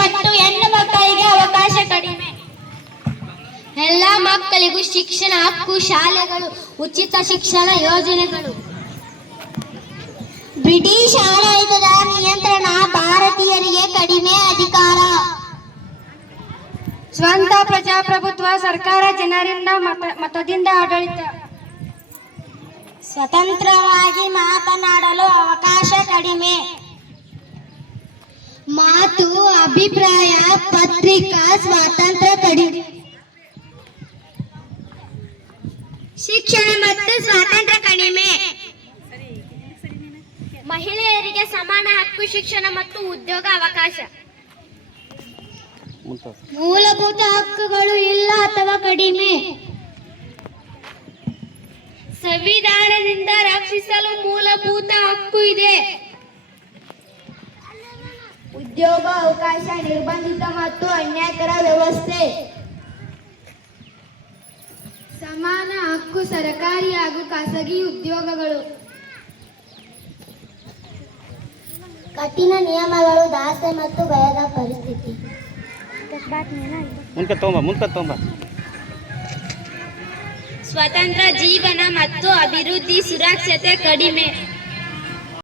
ಮತ್ತು ಹೆಣ್ಣು ಮಕ್ಕಳಿಗೆ ಅವಕಾಶ ಕಡಿಮೆ. ಎಲ್ಲ ಮಕ್ಕಳಿಗೂ ಶಿಕ್ಷಣ ಹಕ್ಕು, ಶಾಲೆಗಳು, ಉಚಿತ ಶಿಕ್ಷಣ ಯೋಜನೆಗಳು. ಬ್ರಿಟಿಷ್ ಆಡಳಿತದ ನಿಯಂತ್ರಣ, ಭಾರತೀಯರಿಗೆ ಕಡಿಮೆ ಅಧಿಕಾರ. ಸ್ವಂತ ಪ್ರಜಾಪ್ರಭುತ್ವ, ಸರ್ಕಾರ ಜನರಿಂದ ಮತದಿಂದ ಆಡಳಿತ. ಸ್ವತಂತ್ರವಾಗಿ ಮಾತನಾಡಲು ಅವಕಾಶ ಕಡಿಮೆ. ಮಾತು, ಅಭಿಪ್ರಾಯ, ಪತ್ರಿಕಾ ಸ್ವಾತಂತ್ರ್ಯ ಕಡಿಮೆ. ಶಿಕ್ಷಣ ಮತ್ತು ಸ್ವಾತಂತ್ರ್ಯ ಕಡಿಮೆ. ಮಹಿಳೆಯರಿಗೆ ಸಮಾನ ಹಕ್ಕು, ಶಿಕ್ಷಣ ಮತ್ತು ಉದ್ಯೋಗ ಅವಕಾಶ. ಮೂಲಭೂತ ಹಕ್ಕುಗಳು ಇಲ್ಲ ಅಥವಾ ಕಡಿಮೆ. ಸಂವಿಧಾನದಿಂದ ರಕ್ಷಿಸಲು ಮೂಲಭೂತ ಹಕ್ಕು ಇದೆ. ಉದ್ಯೋಗ ಅವಕಾಶ ನಿರ್ಬಂಧಿತ ಮತ್ತು ಅನ್ಯಾಯಕರ ವ್ಯವಸ್ಥೆ. ಸಮಾನ ಹಕ್ಕು, ಸರ್ಕಾರಿ ಹಾಗೂ ಖಾಸಗಿ ಉದ್ಯೋಗಗಳು. ಕಠಿಣ ನಿಯಮಗಳು, ದಾಸೆ ಮತ್ತು ಭಯದ ಪರಿಸ್ಥಿತಿ. ಸ್ವತಂತ್ರ ಜೀವನ ಮತ್ತು ಅಭಿವೃದ್ಧಿ, ಸುರಕ್ಷತೆ ಕಡಿಮೆ.